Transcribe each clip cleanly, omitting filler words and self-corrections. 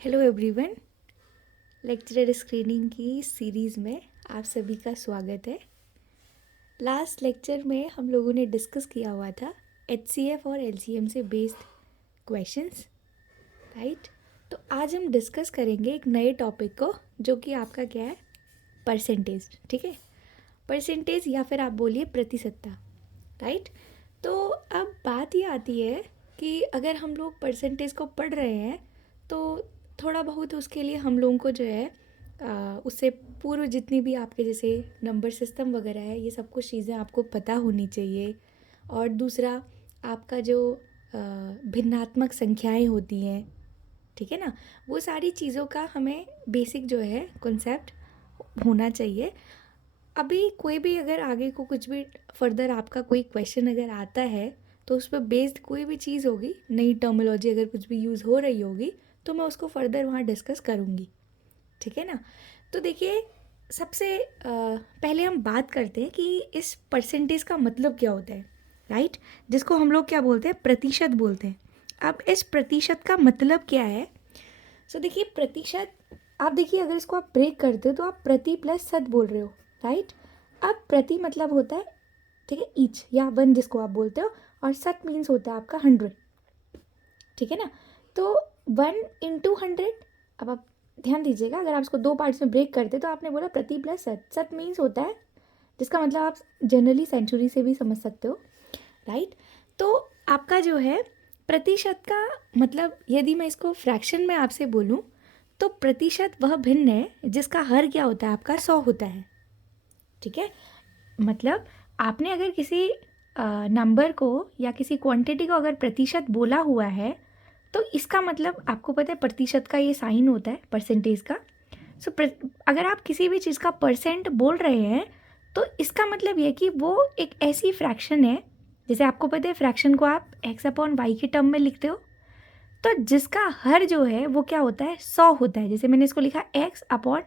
Hello everyone. Lecturer screening की series में आप सभी का स्वागत है। लास्ट लेक्चर में हम लोगों ने डिस्कस किया हुआ था एचसीएफ और एलसीएम से बेस्ड क्वेश्चंस, राइट। तो आज हम डिस्कस करेंगे एक नए टॉपिक को, जो कि आपका क्या है, परसेंटेज। ठीक है, परसेंटेज या फिर आप बोलिए प्रतिशतता, राइट। तो अब बात ये आती है कि अगर हम लोग परसेंटेज को पढ़ रहे हैं तो थोड़ा बहुत उसके लिए हम लोगों को जो है उससे पूर्व जितनी भी आपके जैसे नंबर सिस्टम वगैरह है, ये सब कुछ चीज़ें आपको पता होनी चाहिए। और दूसरा, आपका जो भिन्नात्मक संख्याएं होती हैं, ठीक है ना, वो सारी चीज़ों का हमें बेसिक जो है कॉन्सेप्ट होना चाहिए। अभी कोई भी अगर आगे को कुछ भी फर्दर आपका कोई क्वेश्चन अगर आता है तो उस पर बेस्ड कोई भी चीज़ होगी, नई टर्मिनोलॉजी अगर कुछ भी यूज़ हो रही होगी तो मैं उसको फर्दर वहाँ डिस्कस करूँगी, ठीक है ना। तो देखिए, सबसे पहले हम बात करते हैं कि इस परसेंटेज का मतलब क्या होता है, राइट, जिसको हम लोग क्या बोलते हैं, प्रतिशत बोलते हैं। अब इस प्रतिशत का मतलब क्या है। सो देखिए, प्रतिशत, आप देखिए अगर इसको आप ब्रेक करते हो तो आप प्रति प्लस शत बोल रहे हो, राइट। अब प्रति मतलब होता है, ठीक है, ईच या वन जिसको आप बोलते हो, और शत मीन्स होता है आपका 100, ठीक है ना। तो 1 × 100, अब आप ध्यान दीजिएगा, अगर आप इसको दो पार्ट्स में ब्रेक करते तो आपने बोला प्रति प्लस शत, शत मीन्स होता है, जिसका मतलब आप जनरली सेंचुरी से भी समझ सकते हो, राइट। तो आपका जो है प्रतिशत का मतलब, यदि मैं इसको फ्रैक्शन में आपसे बोलूं तो प्रतिशत वह भिन्न है जिसका हर क्या होता है, आपका 100 होता है, ठीक है। मतलब आपने अगर किसी नंबर को या किसी क्वांटिटी को अगर प्रतिशत बोला हुआ है तो इसका मतलब आपको पता है प्रतिशत का ये साइन होता है परसेंटेज का। सो अगर आप किसी भी चीज़ का परसेंट बोल रहे हैं तो इसका मतलब ये कि वो एक ऐसी फ्रैक्शन है, जैसे आपको पता है फ्रैक्शन को आप x/y के टर्म में लिखते हो, तो जिसका हर जो है वो क्या होता है, 100 होता है। जैसे मैंने इसको लिखा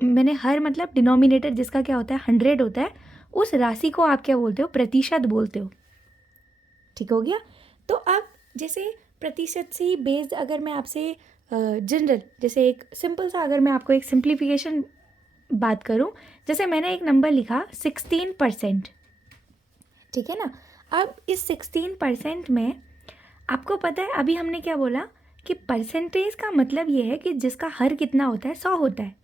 मैंने हर मतलब डिनोमिनेटर जिसका क्या होता है 100 होता है, उस राशि को आप क्या बोलते हो, प्रतिशत बोलते हो, ठीक हो गया। तो अब जैसे प्रतिशत से ही बेस्ड अगर मैं आपसे जनरल, जैसे एक सिंपल सा, अगर मैं आपको एक सिंप्लीफिकेशन बात करूं, जैसे मैंने एक नंबर लिखा 16%, ठीक है ना। अब इस 16% में आपको पता है अभी हमने क्या बोला कि परसेंटेज का मतलब ये है कि जिसका हर कितना होता है, 100 होता है,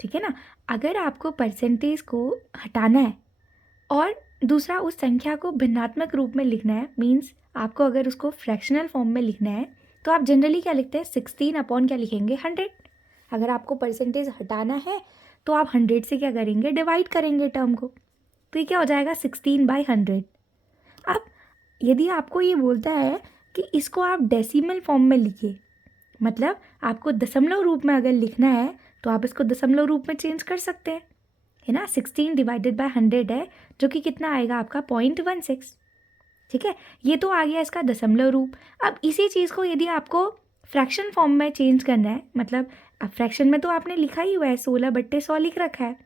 ठीक है ना। अगर आपको परसेंटेज को हटाना है और दूसरा उस संख्या को भिन्नात्मक रूप में लिखना है, मीन्स आपको अगर उसको फ्रैक्शनल फॉर्म में लिखना है तो आप जनरली क्या लिखते हैं, 16 अपॉन क्या लिखेंगे, 100। अगर आपको परसेंटेज हटाना है तो आप 100 से क्या करेंगे, डिवाइड करेंगे टर्म को, तो ये क्या हो जाएगा, 16/100। अब यदि आपको ये बोलता है कि इसको आप डेसिमल फॉर्म में लिखिए, मतलब आपको दशमलव रूप में अगर लिखना है तो आप इसको दशमलव रूप में चेंज कर सकते हैं, है ना। 16/100 है, जो कि कितना आएगा आपका 0.16, ठीक है। ये तो आ गया इसका दशमलव रूप। अब इसी चीज़ को यदि आपको फ्रैक्शन फॉर्म में चेंज करना है, मतलब अब फ्रैक्शन में तो आपने लिखा ही हुआ है 16/100 लिख रखा है,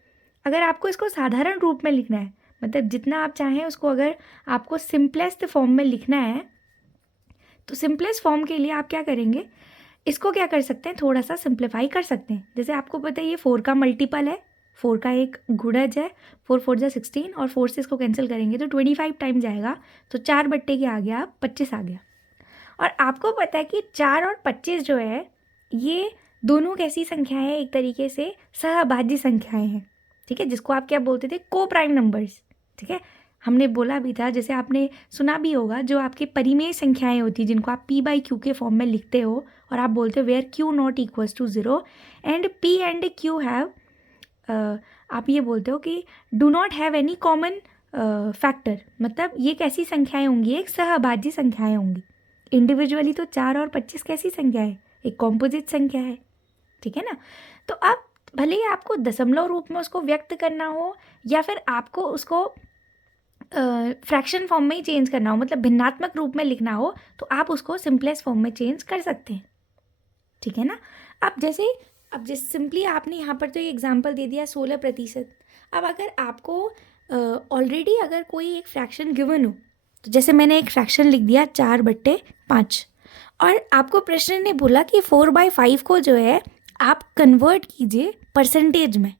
अगर आपको इसको साधारण रूप में लिखना है, मतलब जितना आप चाहें उसको अगर आपको सिंपलेस्ट फॉर्म में लिखना है, तो सिंपलेस्ट फॉर्म के लिए आप क्या करेंगे, इसको क्या कर सकते हैं, थोड़ा सा सिंप्लीफाई कर सकते हैं। जैसे आपको पता है ये 4 का मल्टीपल है, 4 का एक गुणज है, 4×4 = 16, और 4 से इसको कैंसिल करेंगे तो 25 टाइम जाएगा, तो 4 के आ गया, 25 आ गया। और आपको पता है कि 4 और 25 जो है ये दोनों कैसी संख्याएं हैं, एक तरीके से सहभाज्य संख्याएं हैं, ठीक है, जिसको आप क्या बोलते थे, को प्राइम नंबर्स, ठीक है। हमने बोला भी था, जैसे आपने सुना भी होगा, जो आपके परिमेय संख्याएं होती हैं जिनको आप p/q के फॉर्म में लिखते हो और आप बोलते हो where q ≠ 0 and p and q have, आप ये बोलते हो कि do not have any common factor, मतलब ये कैसी संख्याएं होंगी, एक सहभाज्य संख्याएं होंगी। इंडिविजुअली तो 4 और 25 कैसी संख्या है, एक कॉम्पोजिट संख्या है, ठीक है ना। तो अब भले ही आपको दशमलव रूप में उसको व्यक्त करना हो या फिर आपको उसको फ्रैक्शन फॉर्म में ही चेंज करना हो, मतलब भिन्नात्मक रूप में लिखना हो, तो आप उसको सिंपलेस्ट फॉर्म में चेंज कर सकते हैं, ठीक है ना। अब जैसे सिंपली आपने यहाँ पर तो ये एग्जांपल दे दिया 16%। अब अगर आपको ऑलरेडी अगर कोई एक फ्रैक्शन गिवन हो, तो जैसे मैंने एक फ्रैक्शन लिख दिया 4/5, और आपको प्रश्न ने बोला कि 4/5 को जो है आप कन्वर्ट कीजिए परसेंटेज में,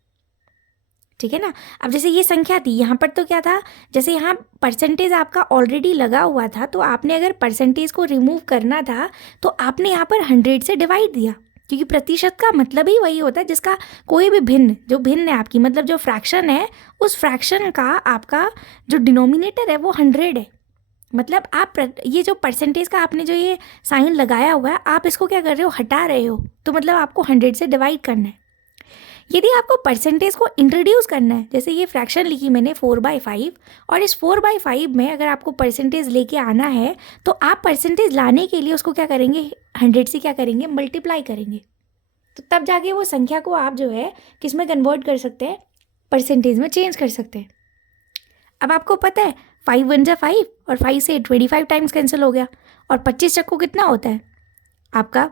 ठीक है ना। अब जैसे ये संख्या थी, यहाँ पर तो क्या था, जैसे यहाँ परसेंटेज आपका ऑलरेडी लगा हुआ था, तो आपने अगर परसेंटेज को रिमूव करना था तो आपने यहाँ पर 100 से डिवाइड दिया, क्योंकि प्रतिशत का मतलब ही वही होता है जिसका कोई भी भिन्न, जो भिन्न है आपकी, मतलब जो फ्रैक्शन है, उस फ्रैक्शन का आपका जो डिनोमिनेटर है वो 100 है। मतलब आप ये जो परसेंटेज का आपने जो ये साइन लगाया हुआ है, आप इसको क्या कर रहे हो, हटा रहे हो, तो मतलब आपको 100 से डिवाइड करना है। यदि आपको परसेंटेज को इंट्रोड्यूस करना है, जैसे ये फ्रैक्शन लिखी मैंने 4/5, और इस 4/5 में अगर आपको परसेंटेज लेके आना है तो आप परसेंटेज लाने के लिए उसको क्या करेंगे, 100 से क्या करेंगे, मल्टीप्लाई करेंगे। तो तब जाके वो संख्या को आप जो है किस में कन्वर्ट कर सकते हैं, परसेंटेज में चेंज कर सकते हैं। अब आपको पता है 5 1 जा 5 और 5 से 25 टाइम्स कैंसिल हो गया, और 25 चक्को कितना होता है आपका,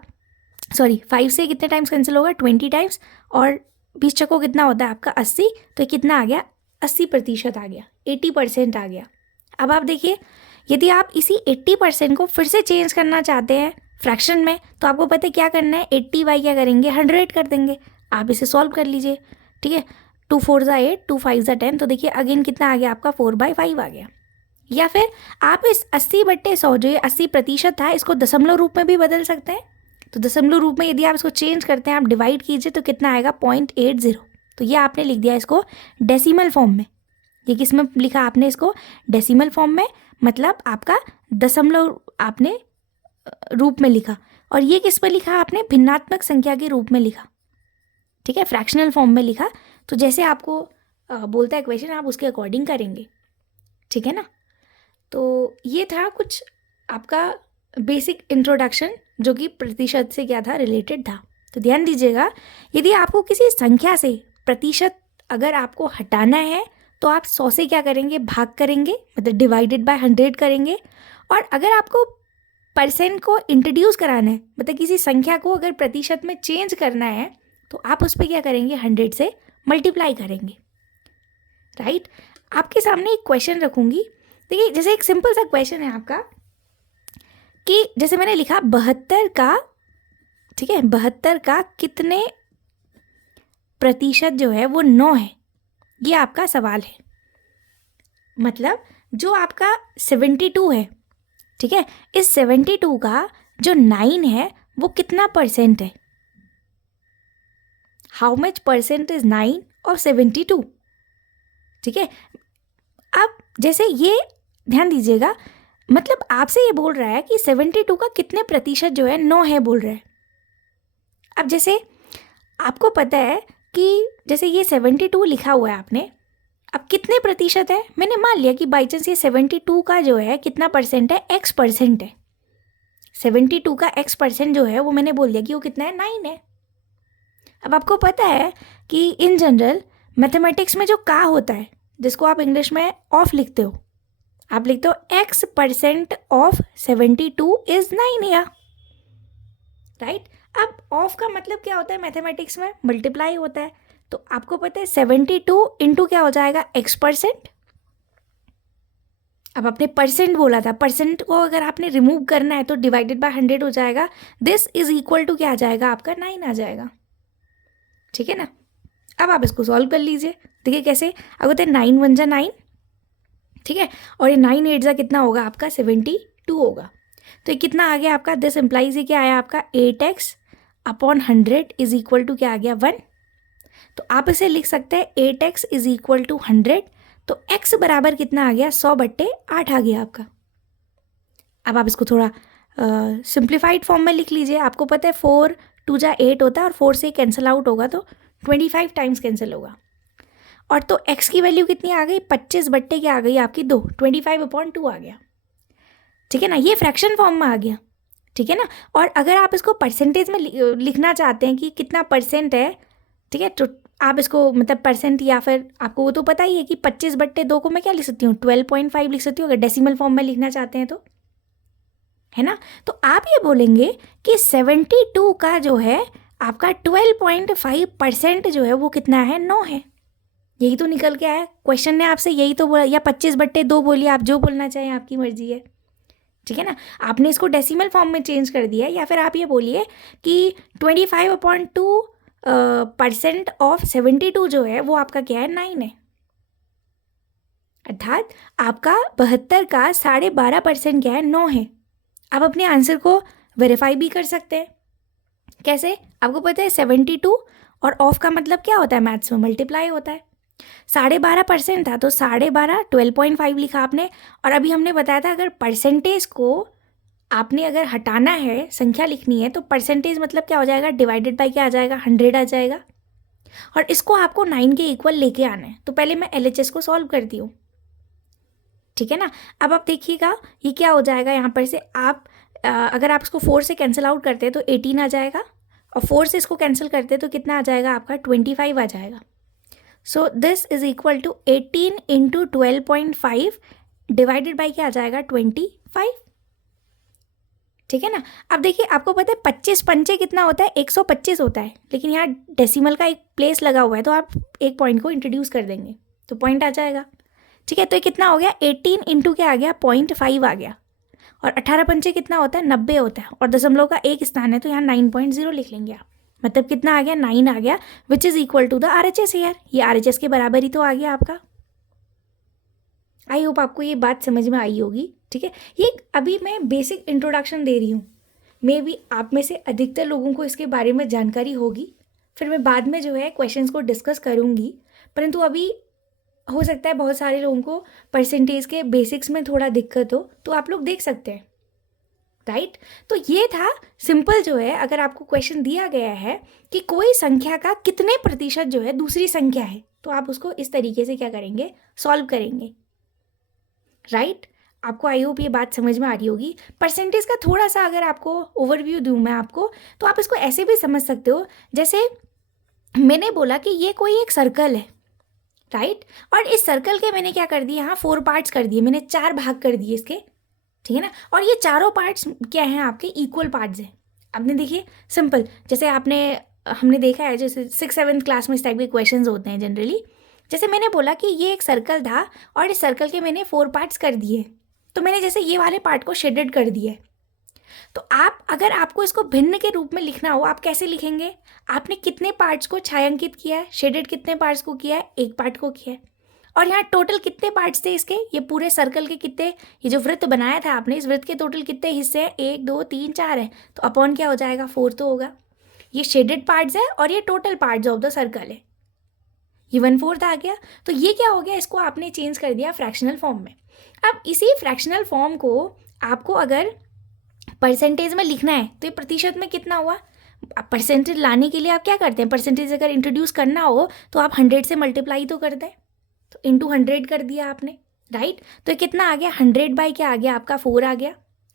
5 से कितने टाइम्स कैंसिल होगा, 20 टाइम्स, और 20 चक्को कितना होता है आपका 80, तो कितना आ गया, 80% आ गया, 80% आ गया। अब आप देखिए, यदि आप इसी 80% को फिर से चेंज करना चाहते हैं फ्रैक्शन में, तो आपको पता है क्या करना है, 80 क्या करेंगे, 100 कर देंगे। आप इसे सॉल्व कर लीजिए, ठीक है। 2 4 जा 8, 2 5 जा 10, तो देखिए अगेन कितना आ गया आपका, 4/5 आ गया। या फिर आप इस 80/100 जो ये 80% था, इसको दशमलव रूप में भी बदल सकते हैं। तो दशमलव रूप में यदि आप इसको चेंज करते हैं, आप डिवाइड कीजिए, तो कितना आएगा, 0.80। तो ये आपने लिख दिया इसको डेसिमल फॉर्म में। ये किस में लिखा आपने इसको, डेसिमल फॉर्म में, मतलब आपका दशमलव आपने रूप में लिखा। और ये किस में लिखा आपने, भिन्नात्मक संख्या के रूप में लिखा, ठीक है, फ्रैक्शनल फॉर्म में लिखा। तो जैसे आपको बोलता है क्वेश्चन, आप उसके अकॉर्डिंग करेंगे, ठीक है ना। तो ये था कुछ आपका बेसिक इंट्रोडक्शन, जो कि प्रतिशत से क्या था, रिलेटेड था। तो ध्यान दीजिएगा, यदि आपको किसी संख्या से प्रतिशत अगर आपको हटाना है, तो आप 100 से क्या करेंगे, भाग करेंगे, मतलब डिवाइडेड बाय 100 करेंगे। और अगर आपको परसेंट को इंट्रोड्यूस कराना है, मतलब किसी संख्या को अगर प्रतिशत में चेंज करना है, तो आप उस पर क्या करेंगे, 100 से मल्टीप्लाई करेंगे, राइट। आपके सामने एक क्वेश्चन रखूंगी, देखिए जैसे एक सिंपल सा क्वेश्चन है आपका, कि जैसे मैंने लिखा 72 का, ठीक है, 72 का कितने प्रतिशत जो है वो 9 है, ये आपका सवाल है। मतलब जो आपका 72 है, ठीक है, इस 72 का जो 9 है वो कितना परसेंट है, हाउ मच परसेंट इज 9 और 72, ठीक है। अब जैसे ये ध्यान दीजिएगा, मतलब आपसे ये बोल रहा है कि 72 का कितने प्रतिशत जो है 9 है बोल रहा है। अब जैसे आपको पता है कि जैसे ये 72 लिखा हुआ है आपने, अब कितने प्रतिशत है, मैंने मान लिया कि बाई चांस ये 72 का जो है कितना परसेंट है, x% है। 72 का x% जो है वो मैंने बोल दिया कि वो कितना है, 9 है। अब आपको पता है कि इन जनरल मैथमेटिक्स में जो का होता है, जिसको आप इंग्लिश में ऑफ लिखते हो, आप लिखते हो x% ऑफ 72 इज 9 या, राइट। अब ऑफ का मतलब क्या होता है मैथमेटिक्स में, मल्टीप्लाई होता है। तो आपको पता है 72 इंटू क्या हो जाएगा, x%। अब आपने परसेंट बोला था, परसेंट को अगर आपने रिमूव करना है तो डिवाइडेड बाय 100 हो जाएगा, दिस इज इक्वल टू क्या आ जाएगा आपका, 9 आ जाएगा, ठीक है ना। अब आप इसको सॉल्व कर लीजिए, देखिए कैसे, अब होता है 9 1 जा 9, ठीक है, और ये 9 8 जा कितना होगा आपका, 72 होगा। तो ये कितना आ गया आपका, दिस इम्प्लाइज ये क्या आया आपका, 8x/100 इज इक्वल टू क्या आ गया, 1। तो आप इसे लिख सकते हैं 8x इज इक्वल टू 100, तो x बराबर कितना आ गया, 100/8 आ गया आपका। अब आप इसको थोड़ा सिंप्लीफाइड फॉर्म में लिख लीजिए। आपको पता है 4 2 जा 8 होता है, और 4 से कैंसिल आउट होगा तो 25 टाइम्स कैंसिल होगा। और तो x की वैल्यू कितनी आ गई, 25/, क्या आ गई आपकी 2, 25/2 आ गया, ठीक है ना। ये फ्रैक्शन फॉर्म में आ गया, ठीक है ना। और अगर आप इसको परसेंटेज में लिखना चाहते हैं कि कितना परसेंट है, ठीक है, तो आप इसको मतलब परसेंट, या फिर आपको वो तो पता ही है कि 25/2 को मैं क्या लिख सकती हूँ, 12.5 लिख सकती हूँ, अगर डेसिमल फॉर्म में लिखना चाहते हैं तो, है ना। तो आप ये बोलेंगे कि 72 का जो है आपका 12.5% जो है वो कितना है, 9 है। यही तो निकल के आया, क्वेश्चन ने आपसे यही तो बोला, या 25/2 बोलिए, आप जो बोलना चाहें आपकी मर्जी है, ठीक है ना। आपने इसको डेसिमल फॉर्म में चेंज कर दिया, या फिर आप ये बोलिए कि 25/2% ऑफ 72 जो है वो आपका क्या है, 9 है। अर्थात आपका 72 का 12.5% क्या है, 9 है। आप अपने आंसर को वेरीफाई भी कर सकते हैं। कैसे? आपको पता है 72 और ऑफ का मतलब क्या होता है, मैथ्स में मल्टीप्लाई होता है। 12.5% था तो 12.5 12.5 लिखा आपने। और अभी हमने बताया था अगर परसेंटेज को आपने अगर हटाना है, संख्या लिखनी है, तो परसेंटेज मतलब क्या हो जाएगा, डिवाइडेड बाई क्या आ जाएगा, 100 आ जाएगा। और इसको आपको 9 के इक्वल लेके आना है। तो पहले मैं LHS को सॉल्व करती हूँ, ठीक है ना। अब आप देखिएगा ये क्या हो जाएगा, यहाँ पर से आप अगर आप इसको 4 से कैंसिल आउट करते हैं तो 18 आ जाएगा, और 4 से इसको कैंसिल करते हैं तो कितना आ जाएगा आपका, 25 आ जाएगा। So this is equal to 18 into 12.5 divided by क्या आ जाएगा, 25। ठीक है ना। अब देखिए आपको पता है 25 पंचे कितना होता है, 125 होता है, लेकिन यहाँ डेसिमल का एक प्लेस लगा हुआ है तो आप एक पॉइंट को इंट्रोड्यूस कर देंगे तो पॉइंट आ जाएगा। ठीक है, तो ये कितना हो गया, 18 इंटू क्या आ गया, 0.5 आ गया। और 18 पंचे कितना होता है, 90 होता है, और दशमलव का एक स्थान है तो यहाँ 9.0 लिख लेंगे आप। मतलब कितना आ गया, 9 आ गया, which is equal to the RHS यार। ये RHS के बराबर ही तो आ गया आपका। आई होप आपको ये बात समझ में आई होगी। ठीक है, ये अभी मैं बेसिक इंट्रोडक्शन दे रही हूँ, मे बी आप में से अधिकतर लोगों को इसके बारे में जानकारी होगी, फिर मैं बाद में जो है क्वेश्चंस को डिस्कस करूँगी, परंतु अभी हो सकता है बहुत सारे लोगों को परसेंटेज के बेसिक्स में थोड़ा दिक्कत हो, तो आप लोग देख सकते हैं, राइट। तो ये था सिंपल जो है, अगर आपको क्वेश्चन दिया गया है कि कोई संख्या का कितने प्रतिशत जो है दूसरी संख्या है, तो आप उसको इस तरीके से क्या करेंगे, सॉल्व करेंगे, राइट। आपको आई होप ये बात समझ में आ रही होगी। परसेंटेज का थोड़ा सा अगर आपको ओवरव्यू दूं मैं आपको, तो आप इसको ऐसे भी समझ सकते हो, जैसे मैंने बोला कि ये कोई एक सर्कल है, राइट। और इस सर्कल के मैंने क्या कर दिया, यहाँ 4 पार्ट्स कर दिए, मैंने 4 भाग कर दिए इसके, ठीक है ना। और ये चारों पार्ट्स क्या हैं, आपके इक्वल पार्ट्स हैं। आपने देखिए सिंपल, जैसे हमने देखा है जैसे 6-7 क्लास में इस टाइप के क्वेश्चन होते हैं जनरली। जैसे मैंने बोला कि ये एक सर्कल था और इस सर्कल के मैंने 4 पार्ट्स कर दिए, तो मैंने जैसे ये वाले पार्ट को शेडेड कर दिया है। तो आप अगर आपको इसको भिन्न के रूप में लिखना हो, आप कैसे लिखेंगे, आपने कितने पार्ट्स को छायांकित किया है, शेडेड कितने पार्ट्स को किया है, एक पार्ट को किया है। और यहाँ टोटल कितने पार्ट्स थे इसके, ये पूरे सर्कल के कितने, ये जो वृत्त बनाया था आपने, इस वृत्त के टोटल कितने हिस्से हैं, 1 2 3 4 है, तो अपॉन क्या हो जाएगा, 4 तो होगा। ये शेडेड पार्ट्स है और ये total parts of the circle है, ये 1/4 आ गया। तो ये क्या हो गया, इसको आपने चेंज कर दिया फ्रैक्शनल फॉर्म में। अब इसी फ्रैक्शनल फॉर्म को आपको अगर परसेंटेज में लिखना है तो ये प्रतिशत में कितना हुआ, परसेंटेज लाने के लिए आप क्या करते हैं, परसेंटेज अगर इंट्रोड्यूस करना हो तो आप 100 से मल्टीप्लाई तो कर दें, तो इंटू 100 कर दिया आपने, राइट। तो ये कितना आ गया, 100 बाई क्या आ गया आपका, 4 आ गया।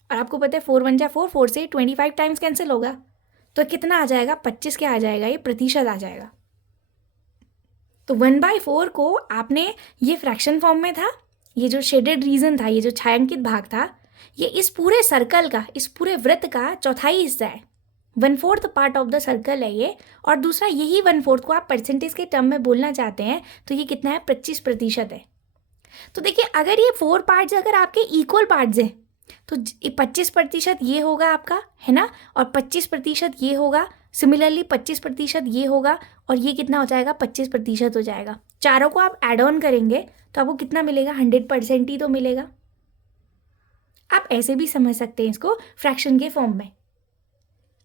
और आपको पता है 4 1 जा 4, 4 से 25 टाइम्स कैंसिल होगा, तो कितना आ जाएगा, 25 क्या आ जाएगा, ये प्रतिशत आ जाएगा। तो 1/4 को आपने, ये फ्रैक्शन फॉर्म में था, ये जो शेडेड रीजन था, ये जो छायांकित भाग था, ये इस पूरे सर्कल का, इस पूरे वृत्त का चौथाई हिस्सा है, 1/4 पार्ट ऑफ द सर्कल है ये। और दूसरा यही 1/4 को आप परसेंटेज के टर्म में बोलना चाहते हैं तो ये कितना है, 25% है। तो देखिए अगर ये 4 पार्ट्स अगर आपके इक्वल पार्ट्स हैं तो 25% ये होगा आपका, है ना, और 25% ये होगा, सिमिलरली 25% ये होगा, और ये कितना हो जाएगा, 25% हो जाएगा। चारों को आप एड ऑन करेंगे तो आपको कितना मिलेगा, 100% ही तो मिलेगा। आप ऐसे भी समझ सकते हैं इसको फ्रैक्शन के फॉर्म में,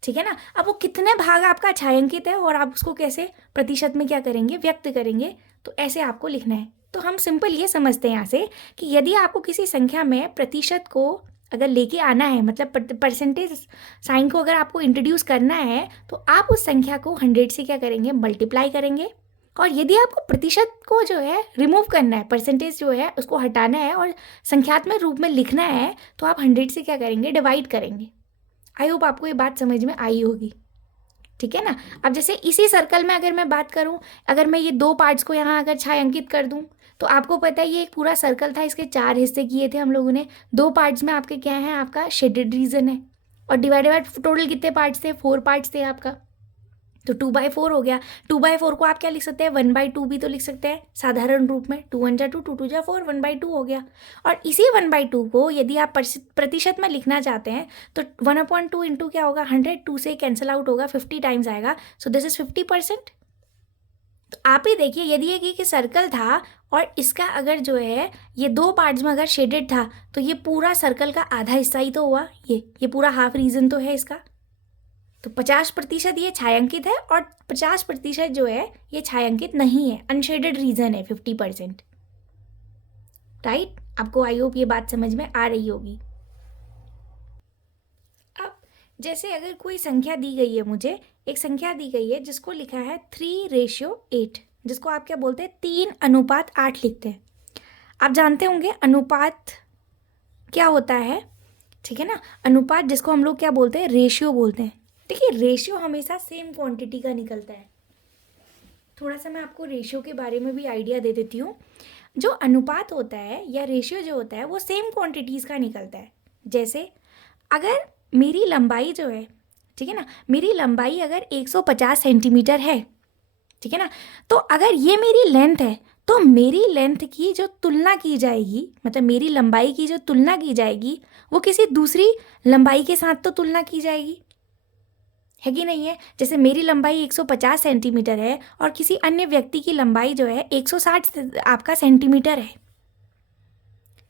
ठीक है ना। अब वो कितने भाग आपका छायांकित है और आप उसको कैसे प्रतिशत में क्या करेंगे, व्यक्त करेंगे, तो ऐसे आपको लिखना है। तो हम सिंपल ये समझते हैं यहाँ से कि यदि आपको किसी संख्या में प्रतिशत को अगर लेके आना है, मतलब परसेंटेज साइन को अगर आपको इंट्रोड्यूस करना है, तो आप उस संख्या को 100 से क्या करेंगे, मल्टीप्लाई करेंगे। और यदि आपको प्रतिशत को जो है रिमूव करना है, परसेंटेज जो है उसको हटाना है और संख्यात्मक रूप में लिखना है, तो आप 100 से क्या करेंगे, डिवाइड करेंगे। आई होप आपको ये बात समझ में आई होगी, ठीक है ना। अब जैसे इसी सर्कल में अगर मैं बात करूं, अगर मैं ये 2 पार्ट्स को यहाँ अगर छायांकित कर दूं, तो आपको पता है ये एक पूरा सर्कल था, इसके 4 हिस्से किए थे हम लोगों ने। 2 पार्ट्स में आपके क्या है, आपका शेडेड रीजन है, और डिवाइडेड बाय टोटल कितने पार्ट्स थे, 4 पार्ट्स थे आपका। तो 2/4 हो गया। 2/4 को आप क्या लिख सकते हैं, 1/2 भी तो लिख सकते हैं साधारण रूप में। 2 1 जा 2, 2 2 जा 4, 1/2 हो गया। और इसी 1/2 को यदि आप प्रतिशत में लिखना चाहते हैं तो 1/2 इंटू क्या होगा, 100, 2 से कैंसिल आउट होगा, 50 टाइम्स आएगा। सो दिस इज 50%। तो आप ही देखिए, यदि ये कि सर्कल था और इसका अगर जो है ये 2 पार्ट्स में अगर शेडेड था तो ये पूरा सर्कल का आधा हिस्सा ही तो हुआ, ये पूरा हाफ रीजन तो है इसका। तो 50% ये छायांकित है और 50% जो है ये छायांकित नहीं है, अनशेडेड रीजन है 50%। राइट, आपको आई होप ये बात समझ में आ रही होगी। अब जैसे अगर कोई संख्या दी गई है, मुझे एक संख्या दी गई है जिसको लिखा है 3:8, जिसको आप क्या बोलते हैं, 3:8 लिखते हैं। आप जानते होंगे अनुपात क्या होता है, ठीक है ना। अनुपात जिसको हम लोग क्या बोलते हैं, रेशियो बोलते हैं। देखिए रेशियो हमेशा सेम क्वांटिटी का निकलता है। थोड़ा सा मैं आपको रेशियो के बारे में भी आइडिया दे देती हूँ। जो अनुपात होता है या रेशियो जो होता है वो सेम क्वांटिटीज़ का निकलता है। जैसे अगर मेरी लंबाई जो है, ठीक है ना, मेरी लंबाई अगर 150 सेंटीमीटर है, ठीक है ना, तो अगर ये मेरी लेंथ है तो मेरी लेंथ की जो तुलना की जाएगी, मतलब मेरी लंबाई की जो तुलना की जाएगी वो किसी दूसरी लंबाई के साथ तो तुलना की जाएगी, है कि नहीं है। जैसे मेरी लंबाई 150 सेंटीमीटर है और किसी अन्य व्यक्ति की लंबाई जो है 160 आपका सेंटीमीटर है।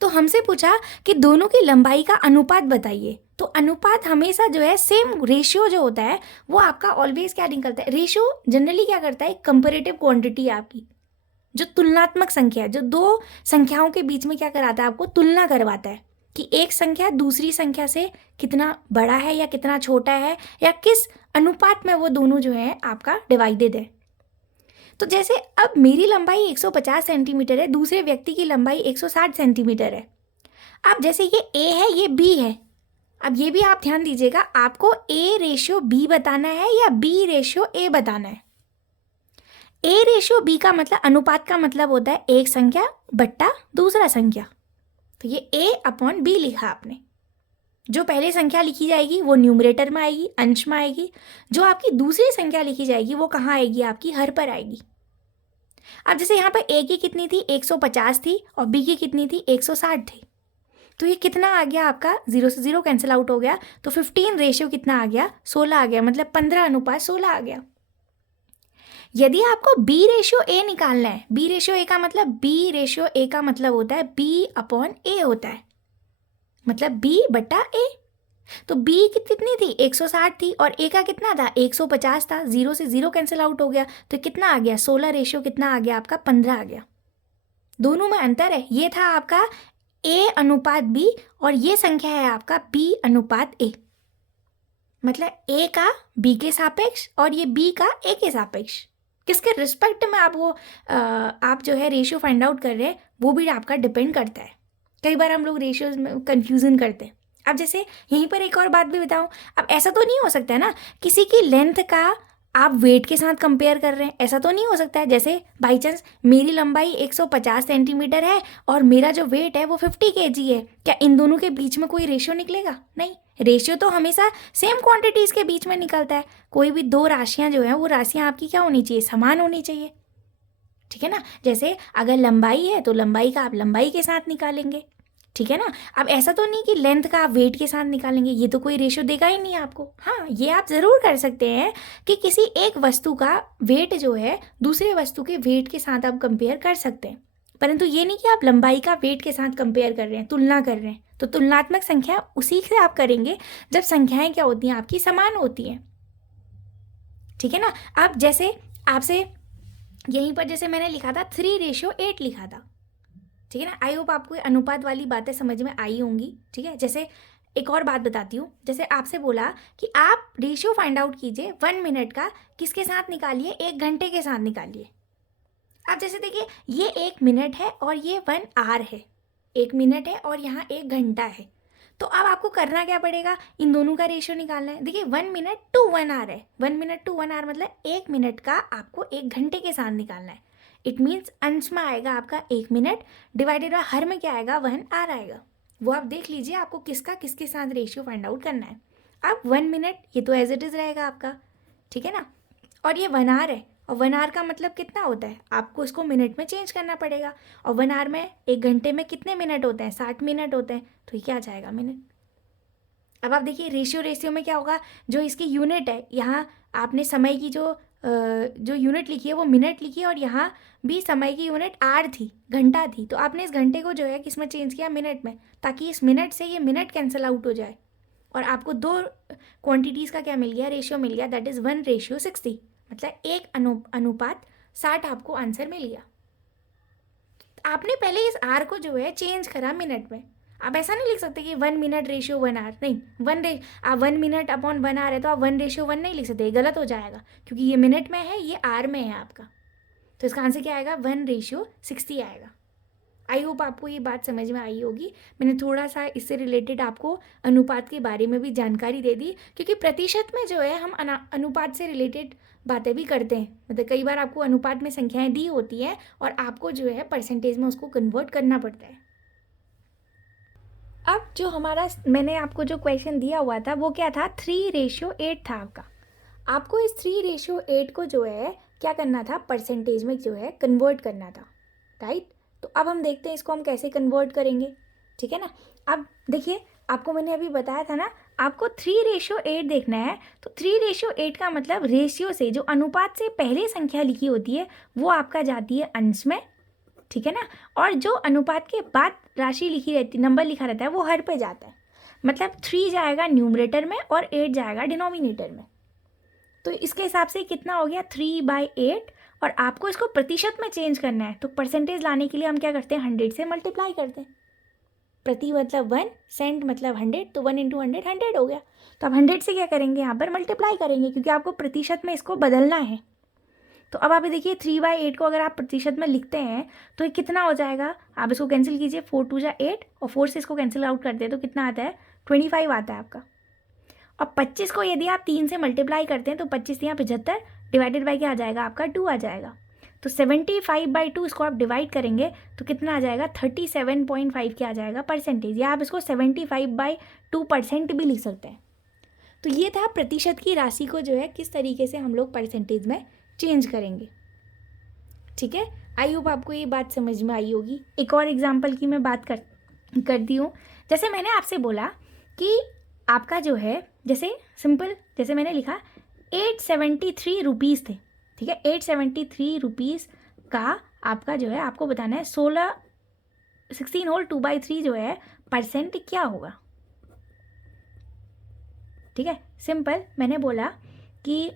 तो हमसे पूछा कि दोनों की लंबाई का अनुपात बताइए। तो अनुपात हमेशा जो है सेम, रेशियो जो होता है वो आपका ऑलवेज क्या निकलता है, रेशियो जनरली क्या करता है, कंपैरेटिव क्वांटिटी है आपकी, जो तुलनात्मक संख्या है, जो दो संख्याओं के बीच में क्या कराता है, आपको तुलना करवाता है कि एक संख्या दूसरी संख्या से कितना बड़ा है या कितना छोटा है या किस अनुपात में वो दोनों जो है आपका डिवाइडेड है। तो जैसे अब मेरी लंबाई 150 सेंटीमीटर है, दूसरे व्यक्ति की लंबाई 160 सेंटीमीटर है। अब जैसे ये ए है, ये बी है। अब ये भी आप ध्यान दीजिएगा, आपको A:B बताना है या B:A बताना है। A:B का मतलब, अनुपात का मतलब होता है एक संख्या बट्टा दूसरा संख्या। तो ये A/B लिखा आपने। जो पहले संख्या लिखी जाएगी वो न्यूमरेटर में आएगी, अंश में आएगी। जो आपकी दूसरी संख्या लिखी जाएगी वो कहाँ आएगी, आपकी हर पर आएगी। अब जैसे यहाँ पर A की कितनी थी, 150 थी और B की कितनी थी, 160 थी। तो ये कितना आ गया आपका, 0 से 0 कैंसिल आउट हो गया। तो 15 रेशियो कितना आ गया, 16 आ गया, मतलब 15:16 आ गया। यदि आपको B:A निकालना है, B:A का मतलब, B:A का मतलब होता है B/A होता है, मतलब B/A। तो B की कितनी थी, 160 थी और A का कितना था, 150 था। 0 से 0 कैंसिल आउट हो गया तो कितना आ गया, 16 रेशियो कितना आ गया आपका, 15 आ गया। दोनों में अंतर है, ये था आपका A/B और ये संख्या है आपका B/A। मतलब A का B के सापेक्ष और ये B का A के सापेक्ष, किसके रिस्पेक्ट में आप वो आप जो है रेशियो फाइंड आउट कर रहे हैं वो भी आपका डिपेंड करता है। कई बार हम लोग रेशियोज में कंफ्यूजन करते हैं। अब जैसे यहीं पर एक और बात भी बताऊं, अब ऐसा तो नहीं हो सकता है ना किसी की लेंथ का आप वेट के साथ कंपेयर कर रहे हैं, ऐसा तो नहीं हो सकता है। जैसे बाई चांस मेरी लंबाई 150 सेंटीमीटर है और मेरा जो वेट है वो 50 kg है, क्या इन दोनों के बीच में कोई रेशियो निकलेगा, नहीं। रेशियो तो हमेशा सेम क्वांटिटीज़ के बीच में निकलता है। कोई भी दो राशियां जो हैं वो राशियां आपकी क्या होनी चाहिए, समान होनी चाहिए, ठीक है ना। जैसे अगर लंबाई है तो लंबाई का आप लंबाई के साथ निकालेंगे, ठीक है ना। अब ऐसा तो नहीं कि लेंथ का आप वेट के साथ निकालेंगे, ये तो कोई रेशियो देगा ही नहीं आपको। हाँ, ये आप ज़रूर कर सकते हैं कि किसी एक वस्तु का वेट जो है दूसरे वस्तु के वेट के साथ आप कंपेयर कर सकते हैं, परंतु ये नहीं कि आप लंबाई का वेट के साथ कंपेयर कर रहे हैं, तुलना कर रहे हैं। तो तुलनात्मक संख्या उसी से आप करेंगे जब संख्याएं क्या होती हैं, आपकी समान होती हैं, ठीक है ना। अब जैसे आपसे यहीं पर जैसे मैंने लिखा था 3:8 लिखा था, ठीक है ना। आई होप आपको अनुपात वाली बातें समझ में आई होंगी, ठीक है। जैसे एक और बात बताती हूँ, जैसे आपसे बोला कि आप रेशियो फाइंड आउट कीजिए 1 मिनट का, किसके साथ निकालिए, 1 घंटे के साथ निकालिए। अब जैसे देखिए ये 1 मिनट है और ये 1 आवर है, 1 मिनट है और यहाँ 1 घंटा है। तो अब आपको करना क्या पड़ेगा, इन दोनों का रेशियो निकालना है। देखिए 1 मिनट टू 1 आवर है, 1 मिनट टू 1 आवर मतलब 1 मिनट का आपको 1 घंटे के साथ निकालना है। इट मीन्स अंश में आएगा आपका 1 मिनट, डिवाइडेड बाय हर में क्या आएगा, 1 आवर आएगा। वो आप देख लीजिए आपको किसका किसके साथ रेशियो फाइंड आउट करना है। अब 1 मिनट ये तो एज इट इज़ रहेगा आपका, ठीक है ना। और ये 1 आवर है, और 1 आवर का मतलब कितना होता है, आपको इसको मिनट में चेंज करना पड़ेगा, और 1 आवर में 1 घंटे में कितने मिनट होते हैं, 60 मिनट होते हैं, तो ये क्या आ जाएगा, मिनट। अब आप देखिए रेशियो में क्या होगा, जो इसकी यूनिट है, यहाँ आपने समय की जो यूनिट लिखी है वो मिनट लिखी है, और यहाँ भी समय की यूनिट आवर थी, घंटा थी, तो आपने इस घंटे को जो है किस में चेंज किया, मिनट में, ताकि इस मिनट से ये मिनट कैंसिल आउट हो जाए, और आपको दो क्वांटिटीज़ का क्या मिल गया, रेशियो मिल गया, दैट इज़ 1:60, मतलब 1:60 आपको आंसर मिल गया। आपने पहले इस आर को जो है चेंज करा मिनट में। आप ऐसा नहीं लिख सकते कि 1 मिनट रेशियो 1 आवर, नहीं, आप 1 मिनट अपॉन 1 आवर है तो आप 1:1 नहीं लिख सकते, ये गलत हो जाएगा, क्योंकि ये मिनट में है, ये आर में है आपका, तो इसका आंसर क्या आएगा, 1:60 आएगा। आई होप आपको ये बात समझ में आई होगी। मैंने थोड़ा सा इससे रिलेटेड आपको अनुपात के बारे में भी जानकारी दे दी, क्योंकि प्रतिशत में जो है हम अनुपात से रिलेटेड बातें भी करते हैं, मतलब कई बार आपको अनुपात में संख्याएं दी होती हैं और आपको जो है परसेंटेज में उसको कन्वर्ट करना पड़ता है। अब जो हमारा मैंने आपको जो क्वेश्चन दिया हुआ था वो क्या था, 3:8 था आपका। आपको इस 3:8 को जो है क्या करना था, परसेंटेज में जो है कन्वर्ट करना था, राइट। तो अब हम देखते हैं इसको हम कैसे कन्वर्ट करेंगे, ठीक है ना। अब देखिए आपको मैंने अभी बताया था ना, आपको 3:8 देखना है, तो 3:8 का मतलब रेशियो से जो अनुपात से पहले संख्या लिखी होती है वो आपका जाती है अंश में, ठीक है ना, और जो अनुपात के बाद राशि लिखी रहती, नंबर लिखा रहता है, वो हर पे जाता है, मतलब 3 जाएगा न्यूमरेटर में और 8 जाएगा डिनोमिनेटर में। तो इसके हिसाब से कितना हो गया, 3/8, और आपको इसको प्रतिशत में चेंज करना है, तो परसेंटेज लाने के लिए हम क्या करते हैं, 100 से मल्टीप्लाई करते हैं। प्रति मतलब 1, सेंट मतलब 100, तो 1 × 100 100 हो गया। तो अब 100 से क्या करेंगे, यहाँ पर मल्टीप्लाई करेंगे, क्योंकि आपको प्रतिशत में इसको बदलना है। तो अब आप देखिए 3/8 को अगर आप प्रतिशत में लिखते हैं तो ये कितना हो जाएगा, आप इसको कैंसिल कीजिए, 4 × 2 = 8, और 4 से इसको कैंसिल आउट करते हैं तो कितना आता है, 25 आता है आपका। और 25 को यदि आप 3 से मल्टीप्लाई करते हैं तो 25 यहाँ 75 डिवाइडेड बाई क्या आ जाएगा आपका, 2 आ जाएगा। तो 75/2 इसको आप डिवाइड करेंगे तो कितना आ जाएगा, 37.5 क्या आ जाएगा, परसेंटेज, या आप इसको 75/2% भी लिख सकते हैं। तो ये था प्रतिशत की राशि को जो है किस तरीके से हम लोग परसेंटेज में चेंज करेंगे, ठीक है। आई होप आपको ये बात समझ में आई होगी। एक और एग्जाम्पल की मैं बात करती हूँ। जैसे मैंने आपसे बोला कि आपका जो है, जैसे सिंपल, जैसे मैंने लिखा 873 रुपीज़ थे, ठीक है, 873 रुपीज़ का आपका जो है आपको बताना है 16 होल 2/3 जो है परसेंट क्या होगा, ठीक है। सिंपल मैंने बोला कि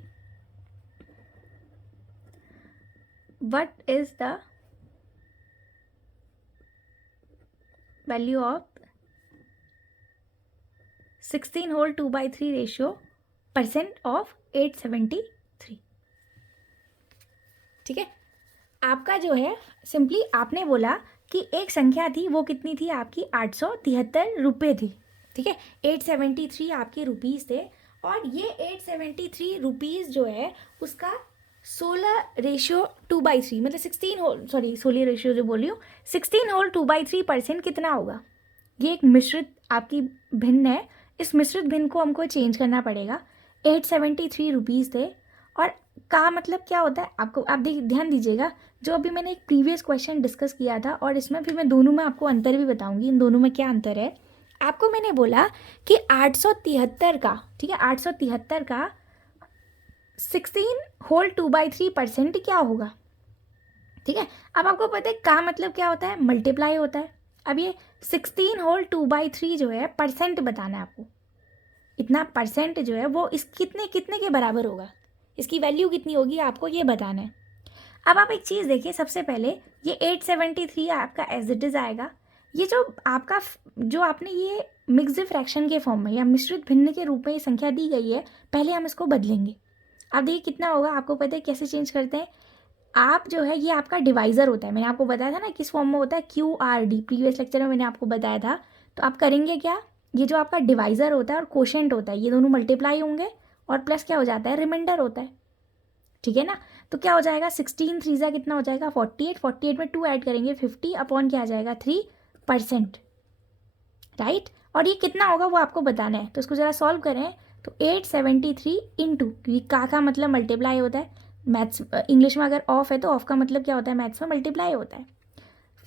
what is the value of 16 whole 2/3 ratio percent of 873, ठीक है। आपका जो है सिंपली आपने बोला कि एक संख्या थी, वो कितनी थी आपकी, 873 रुपये थी, ठीक है। 873 आपके रुपीज़ थे, और ये 873 रुपीज़ जो है उसका 16:2/3 मतलब 16 रेशियो जो बोली हूँ, 16 होल 2/3% कितना होगा। ये एक मिश्रित आपकी भिन्न है, इस मिश्रित भिन्न को हमको चेंज करना पड़ेगा। 873 रुपीज़ थे, और का मतलब क्या होता है, आपको आप ध्यान दीजिएगा, जो अभी मैंने एक प्रीवियस क्वेश्चन डिस्कस किया था, और इसमें फिर मैं दोनों में आपको अंतर भी बताऊंगी, इन दोनों में क्या अंतर है। आपको मैंने बोला कि 873 का, ठीक है, 873 का 16 होल 2/3% क्या होगा, ठीक है। अब आपको पता है का मतलब क्या होता है, मल्टीप्लाई होता है। अब ये 16 होल 2/3 जो है परसेंट बताना है आपको, इतना परसेंट जो है वो इस कितने कितने के बराबर होगा, इसकी वैल्यू कितनी होगी आपको ये बताना है। अब आप एक चीज़ देखिए, सबसे पहले ये 873 आपका एज इट इज़ आएगा। ये जो आपका जो आपने ये मिक्स्ड फ्रैक्शन के फॉर्म में या मिश्रित भिन्न के रूप में ये संख्या दी गई है, पहले हम इसको बदलेंगे। अब देखिए कितना होगा, आपको पता है कैसे चेंज करते हैं। आप जो है ये आपका डिवाइज़र होता है, मैंने आपको बताया था ना किस फॉर्म में होता है, QRD, प्रीवियस लेक्चर में मैंने आपको बताया था। तो आप करेंगे क्या, ये जो आपका डिवाइज़र होता है और कोशेंट होता है, ये दोनों मल्टीप्लाई होंगे, और प्लस क्या हो जाता है, रिमाइंडर होता है, ठीक है ना। तो क्या हो जाएगा, 16 3 कितना हो जाएगा, 48, 48 में 2 ऐड करेंगे 50 अपॉन क्या आ जाएगा, 3%, राइट। और ये कितना होगा वो आपको बताना है, तो इसको ज़रा सॉल्व करें। तो 873 इंटू, क्योंकि का मतलब मल्टीप्लाई होता है, मैथ्स इंग्लिश में अगर ऑफ है तो ऑफ का मतलब क्या होता है, मैथ्स में मल्टीप्लाई होता है।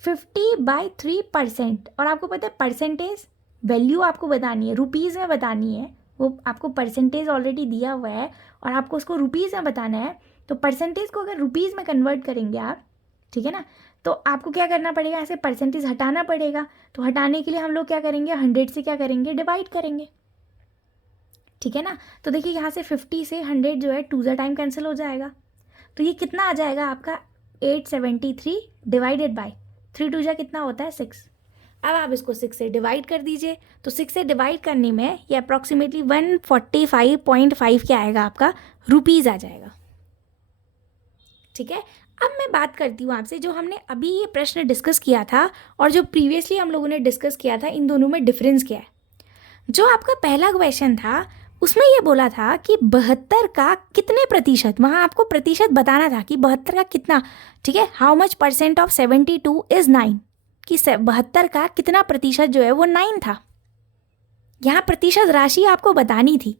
50/3%, और आपको पता है परसेंटेज वैल्यू आपको बतानी है, रुपीज़ में बतानी है, वो आपको परसेंटेज ऑलरेडी दिया हुआ है और आपको उसको रुपीज़ में बताना है। तो परसेंटेज को अगर रुपीज़ में कन्वर्ट करेंगे आप, ठीक है ना, तो आपको क्या करना पड़ेगा, ऐसे परसेंटेज हटाना पड़ेगा। तो हटाने के लिए हम लोग क्या करेंगे, 100 से क्या करेंगे, डिवाइड करेंगे, ठीक है ना। तो देखिए यहाँ से 50 से 100 जो है 2 टाइम कैंसिल हो जाएगा, तो ये कितना आ जाएगा आपका 873 डिवाइडेड बाय 3 2 कितना होता है 6। अब आप इसको 6 से डिवाइड कर दीजिए, तो 6 से डिवाइड करने में ये अप्रॉक्सीमेटली 145.5 क्या आएगा आपका, रुपीज़ आ जाएगा, ठीक है। अब मैं बात करती हूँ आपसे, जो हमने अभी ये प्रश्न डिस्कस किया था और जो प्रीवियसली हम लोगों ने डिस्कस किया था, इन दोनों में डिफरेंस क्या है। जो आपका पहला क्वेश्चन था उसमें ये बोला था कि 72 का कितने प्रतिशत, वहाँ आपको प्रतिशत बताना था कि 72 का कितना, ठीक है, how much percent of 72 is 9, कि 72 का कितना प्रतिशत जो है वो 9 था। यहाँ प्रतिशत राशि आपको बतानी थी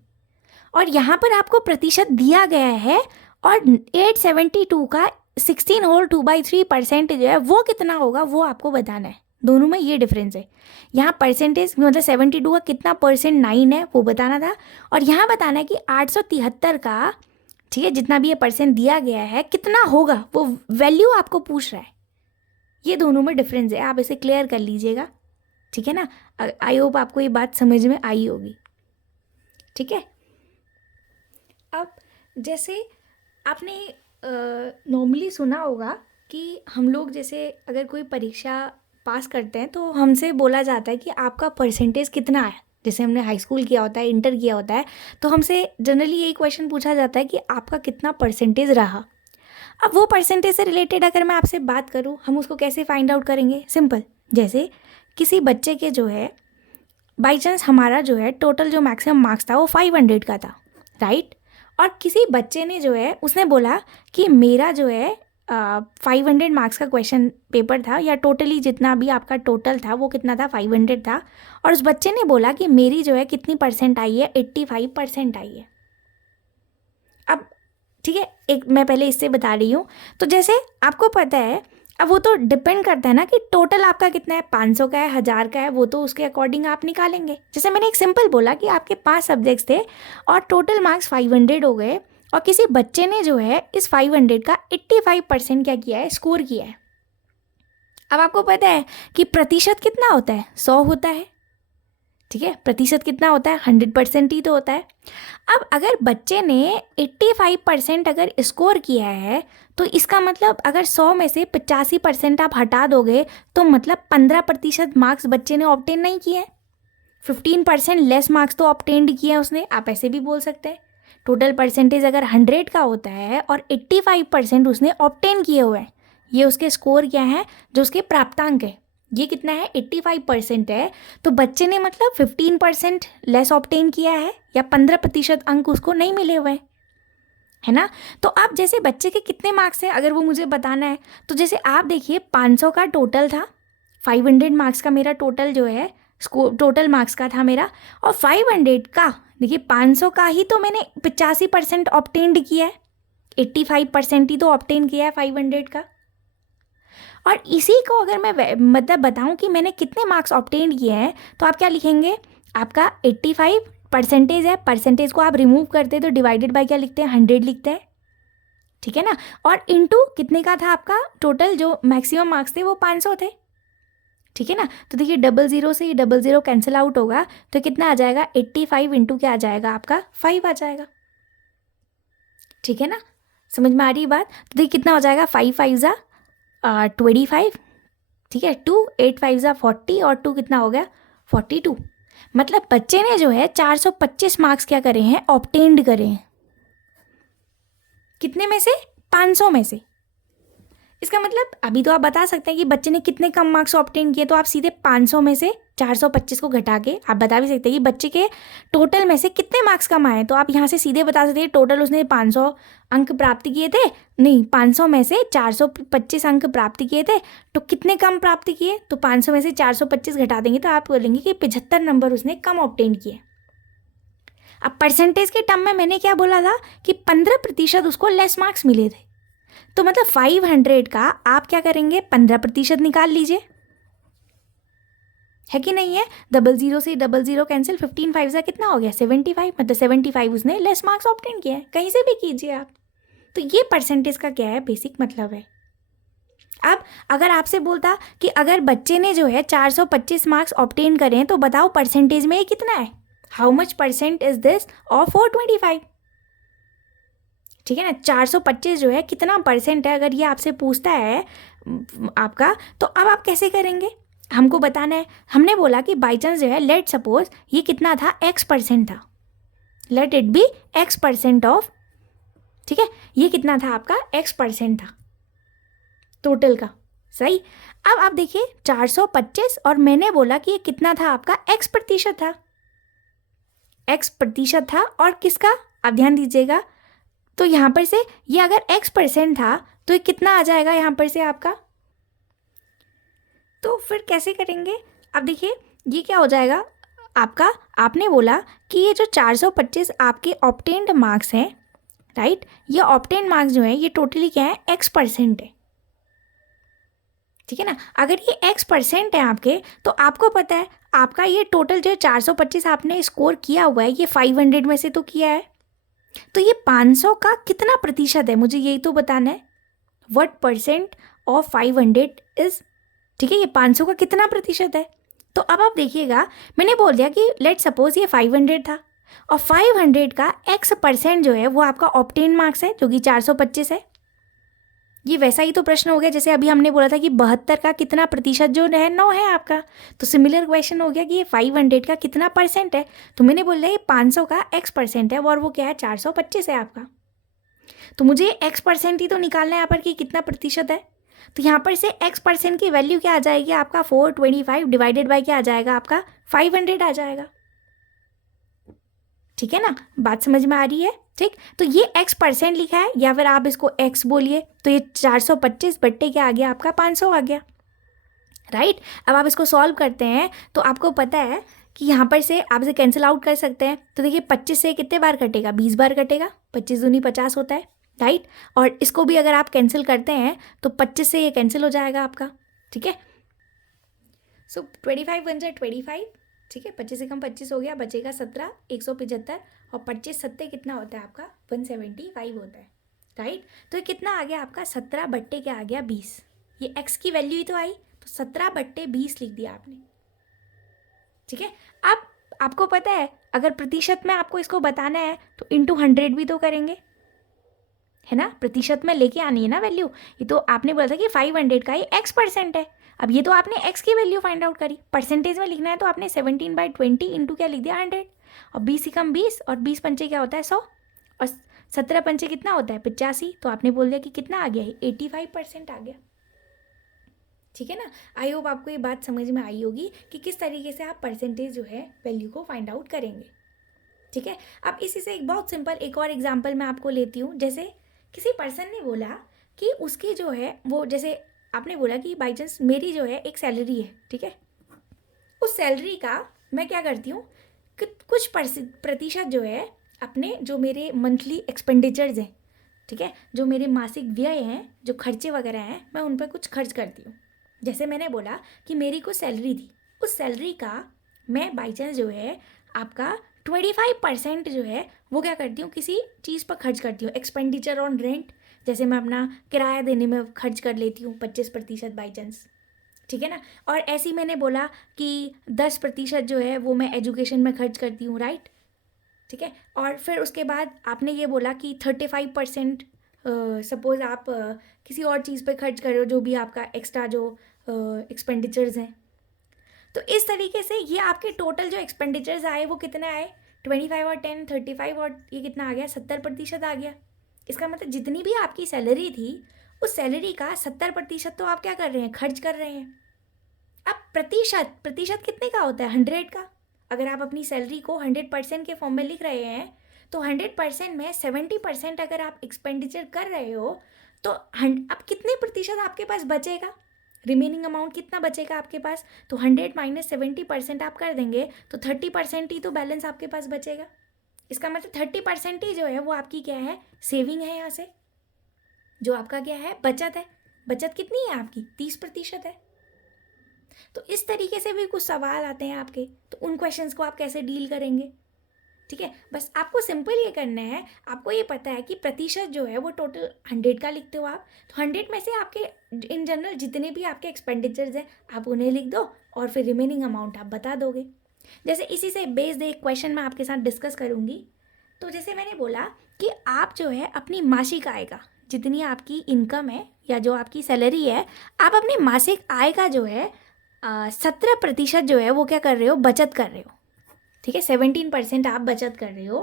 और यहाँ पर आपको प्रतिशत दिया गया है, और 872 का 16 होल 2/3% जो है वो कितना होगा वो आपको बताना है। दोनों में ये डिफरेंस है, यहाँ परसेंटेज मतलब 72 का कितना परसेंट 9 है वो बताना था, और यहाँ बताना है कि 873 का, ठीक है, जितना भी ये परसेंट दिया गया है कितना होगा, वो वैल्यू आपको पूछ रहा है। ये दोनों में डिफरेंस है, आप इसे क्लियर कर लीजिएगा, ठीक है ना। आई होप आपको ये बात समझ में आई होगी, ठीक है। अब जैसे आपने नॉर्मली सुना होगा कि हम लोग जैसे अगर कोई परीक्षा पास करते हैं तो हमसे बोला जाता है कि आपका परसेंटेज कितना है, जैसे हमने हाई स्कूल किया होता है, इंटर किया होता है, तो हमसे जनरली यही क्वेश्चन पूछा जाता है कि आपका कितना परसेंटेज रहा। अब वो परसेंटेज से रिलेटेड अगर मैं आपसे बात करूँ, हम उसको कैसे फाइंड आउट करेंगे, सिंपल, जैसे किसी बच्चे के जो है बाई चांस हमारा जो है टोटल जो मैक्सिमम मार्क्स था वो 500 का था, राइट, और किसी बच्चे ने जो है उसने बोला कि मेरा जो है 500 मार्क्स का क्वेश्चन पेपर था, या टोटली जितना भी आपका टोटल था वो कितना था, 500 था, और उस बच्चे ने बोला कि मेरी जो है कितनी परसेंट आई है, 85% आई है। अब ठीक है, एक मैं पहले इससे बता रही हूँ, तो जैसे आपको पता है, अब वो तो डिपेंड करता है ना कि टोटल आपका कितना है, 500 का है, 1000 का है, वो तो उसके अकॉर्डिंग आप निकालेंगे। जैसे मैंने एक सिंपल बोला कि आपके 5 सब्जेक्ट्स थे और टोटल मार्क्स 500 हो गए, और किसी बच्चे ने जो है इस 500 का 85% क्या किया है, स्कोर किया है। अब आपको पता है कि प्रतिशत कितना होता है, 100 होता है, ठीक है, प्रतिशत कितना होता है, 100% ही तो होता है। अब अगर बच्चे ने 85% अगर स्कोर किया है, तो इसका मतलब अगर 100 में से 85% आप हटा दोगे तो मतलब 15% मार्क्स बच्चे ने ऑब्टेन नहीं किए हैं, 15% लेस मार्क्स तो ऑब्टेन्ड किए हैं उसने, आप ऐसे भी बोल सकते हैं। टोटल परसेंटेज अगर 100 का होता है और 85% उसने ऑब्टेन किए हुए हैं, ये उसके स्कोर क्या है, जो उसके प्राप्तांक है, ये कितना है, 85% है, तो बच्चे ने मतलब 15% लेस ऑब्टेन किया है, या 15% अंक उसको नहीं मिले हुए, है ना। तो आप जैसे बच्चे के कितने मार्क्स हैं अगर वो मुझे बताना है, तो जैसे आप देखिए 500 का टोटल था, 500 मार्क्स का मेरा टोटल जो है टोटल मार्क्स का था मेरा, और 500 का देखिए 500 का ही तो मैंने 85% ऑब्टेन्ड किया है, 85% ही तो ऑब्टेन किया है 500 का। और इसी को अगर मैं मतलब बताऊं कि मैंने कितने मार्क्स ऑब्टेन किए हैं, तो आप क्या लिखेंगे, आपका 85 परसेंटेज है, परसेंटेज को आप रिमूव करते हैं तो डिवाइडेड बाय क्या लिखते हैं, 100 लिखते हैं, ठीक है ना, और इनटू कितने का था आपका टोटल जो मैक्सिमम मार्क्स थे वो 500 थे, ठीक है ना। तो देखिए 00 से ये 00 कैंसिल आउट होगा, तो कितना आ जाएगा, 85 इंटू क्या आ जाएगा आपका 5 आ जाएगा, ठीक है ना, समझ में आ रही बात। तो देखिए कितना हो जाएगा, 5 5 ज़ा 25, ठीक है, 2 8 5 ज़ा 40, और 2 कितना हो गया 42। मतलब बच्चे ने जो है 425 मार्क्स क्या करे हैं, ऑब्टेन्ड करे हैं, कितने में से, 500 में से। इसका मतलब अभी तो आप बता सकते हैं कि बच्चे ने कितने कम मार्क्स ऑब्टेन किए, तो आप सीधे 500 में से 425 को घटा के आप बता भी सकते हैं कि बच्चे के टोटल में से कितने मार्क्स कम आए। तो आप यहाँ से सीधे बता सकते हैं टोटल उसने 500 अंक प्राप्त किए थे, नहीं 500 में से 425 अंक प्राप्त किए थे, तो कितने कम प्राप्त किए, तो 500 में से 425 घटा देंगे तो आप बोलेंगे कि 75 नंबर उसने कम ऑब्टेन किए। अब परसेंटेज के टर्म में मैंने क्या बोला था कि 15% उसको लेस मार्क्स मिले थे, तो मतलब 500 का आप क्या करेंगे, 15% निकाल लीजिए, है कि नहीं है। 00 से 00 कैंसिल, 15 5 से कितना हो गया 75, मतलब 75 उसने लेस मार्क्स ऑब्टेन किया है, कहीं से भी कीजिए आप। तो ये परसेंटेज का क्या है, बेसिक मतलब है। अब अगर आपसे बोलता कि अगर बच्चे ने जो है 425 मार्क्स ऑब्टेन करें तो बताओ परसेंटेज में ये कितना है, how much percent is this of 425, ठीक है ना। 425 जो है कितना परसेंट है, अगर ये आपसे पूछता है आपका, तो अब आप कैसे करेंगे, हमको बताना है। हमने बोला कि बाई चांस जो है, लेट सपोज ये कितना था, x% था, let it be x% of, ठीक है, ये कितना था आपका, x% था टोटल का, सही। अब आप देखिए 425 और मैंने बोला कि ये कितना था आपका, x% था, x% था, और किसका, आप ध्यान दीजिएगा, तो यहाँ पर से ये अगर x% था तो ये कितना आ जाएगा यहाँ पर से आपका, तो फिर कैसे करेंगे। अब देखिए ये क्या हो जाएगा आपका, आपने बोला कि ये जो 425 आपके ऑब्टेन्ड मार्क्स हैं, राइट, ये ऑब्टेन्ड मार्क्स जो है ये टोटली क्या है, x% है, ठीक है ना। अगर ये x% है आपके, तो आपको पता है आपका ये टोटल जो है 425 आपने स्कोर किया हुआ है, ये 500 में से तो किया है, तो ये 500 का कितना प्रतिशत है, मुझे यही तो बताना है, व्हाट परसेंट ऑफ 500 इज, ठीक है, ये 500 का कितना प्रतिशत है। तो अब आप देखिएगा, मैंने बोल दिया कि लेट सपोज ये 500 था, और 500 का x% जो है वो आपका ऑब्टेन मार्क्स है, जो कि 425 है। ये वैसा ही तो प्रश्न हो गया जैसे अभी हमने बोला था कि 72 का कितना प्रतिशत जो है 9 है आपका, तो सिमिलर क्वेश्चन हो गया कि ये 500 का कितना परसेंट है, तो मैंने बोला ये 500 का x% है, और वो क्या है 425 है आपका, तो मुझे x% ही तो निकालना है यहाँ पर कि कितना प्रतिशत है। तो यहाँ पर से x% की वैल्यू क्या आ जाएगी आपका, 425 डिवाइडेड बाय क्या आ जाएगा आपका, 500 आ जाएगा, ठीक है ना, बात समझ में आ रही है, ठीक। तो ये x% लिखा है, या फिर आप इसको x बोलिए, तो ये 425 बट्टे क्या आ गया आपका, 500 आ गया, राइट। अब आप इसको सॉल्व करते हैं तो आपको पता है कि यहाँ पर से आप इसे कैंसिल आउट कर सकते हैं, तो देखिए 25 से कितने बार कटेगा, 20 बार कटेगा, 25 दूनी 50 होता है, राइट। और इसको भी अगर आप कैंसिल करते हैं तो 25 से ये कैंसिल हो जाएगा आपका, ठीक है। सो 25 बन जाए 25, ठीक है, 25 से कम 25 हो गया, बचेगा 17, 175, और 25 सत्ते कितना होता है आपका, 175 होता है, राइट। तो ये कितना आ गया आपका, 17 बट्टे क्या आ गया 20, ये x की वैल्यू ही तो आई, तो 17 बट्टे 20 लिख दिया आपने, ठीक है। अब आपको पता है अगर प्रतिशत में आपको इसको बताना है तो इंटू 100 भी तो करेंगे, है ना, प्रतिशत में लेके आनी है ना वैल्यू। ये तो आपने बोला था कि 500 का ये x% है, अब ये तो आपने x की वैल्यू फाइंड आउट करी, परसेंटेज में लिखना है तो आपने 17/20 इंटू क्या लिख दिया 100, और 20 से कम 20, और 20 पंचे क्या होता है 100, और 17 पंचे कितना होता है 85, तो आपने बोल दिया कि कितना आ गया है 85% आ गया, ठीक है ना। आई होप आपको ये बात समझ में आई होगी कि किस तरीके से आप परसेंटेज जो है वैल्यू को फाइंड आउट करेंगे, ठीक है। अब इसी से एक बहुत सिंपल एक और एग्जांपल मैं आपको लेती हूँ। जैसे किसी पर्सन ने बोला कि उसकी जो है वो, जैसे आपने बोला कि बाई चांस मेरी जो है एक सैलरी है, ठीक है, उस सैलरी का मैं क्या करती हूँ कि कुछ प्रतिशत जो है अपने जो मेरे मंथली एक्सपेंडिचर्स हैं, ठीक है, जो मेरे मासिक व्यय हैं, जो खर्चे वगैरह हैं, मैं उन पर कुछ खर्च करती हूँ। जैसे मैंने बोला कि मेरी कुछ सैलरी थी, उस सैलरी का मैं बाई चांस जो है आपका 25% जो है वो क्या करती हूँ, किसी चीज़ पर खर्च करती हूँ, एक्सपेंडिचर ऑन रेंट, जैसे मैं अपना किराया देने में खर्च कर लेती हूँ 25% बाई चांस, ठीक है ना। और ऐसे ही मैंने बोला कि 10% जो है वो मैं एजुकेशन में खर्च करती हूँ, राइट, ठीक है। और फिर उसके बाद आपने ये बोला कि 35% सपोज़ आप किसी और चीज़ पे खर्च कर रहे हो, जो भी आपका एक्स्ट्रा जो एक्सपेंडिचर्स हैं, तो इस तरीके से ये आपके टोटल जो एक्सपेंडिचर्स आए वो कितने आए, 25 और 10, 35, और ये कितना आ गया 70% आ गया। इसका मतलब जितनी भी आपकी सैलरी थी उस सैलरी का 70% तो आप क्या कर रहे हैं, खर्च कर रहे हैं। अब प्रतिशत, प्रतिशत कितने का होता है, 100 का। अगर आप अपनी सैलरी को 100% के फॉर्म में लिख रहे हैं तो 100% में 70% अगर आप एक्सपेंडिचर कर रहे हो तो अब कितने प्रतिशत आपके पास बचेगा, रिमेनिंग अमाउंट कितना बचेगा आपके पास, तो 100 माइनस 70% आप कर देंगे तो 30% ही तो बैलेंस आपके पास बचेगा, इसका मतलब 30% ही जो है वो आपकी क्या है, सेविंग है, यहाँ से जो आपका क्या है, बचत है। बचत कितनी है आपकी, 30% है। तो इस तरीके से भी कुछ सवाल आते हैं आपके, तो उन क्वेश्चंस को आप कैसे डील करेंगे, ठीक है। बस आपको सिंपल ये करना है, आपको ये पता है कि प्रतिशत जो है वो टोटल 100 का लिखते हो आप, तो 100 में से आपके इन जनरल जितने भी आपके एक्सपेंडिचर्स हैं आप उन्हें लिख दो और फिर रिमेनिंग अमाउंट आप बता दोगे। जैसे इसी से बेस्ड एक क्वेश्चन मैं आपके साथ डिस्कस करूँगी। तो जैसे मैंने बोला कि आप जो है अपनी मासिक आय का, जितनी आपकी इनकम है या जो आपकी सैलरी है, आप अपनी मासिक आय का जो है 17% जो है वो क्या कर रहे हो, बचत कर रहे हो, ठीक है। 17% आप बचत कर रहे हो।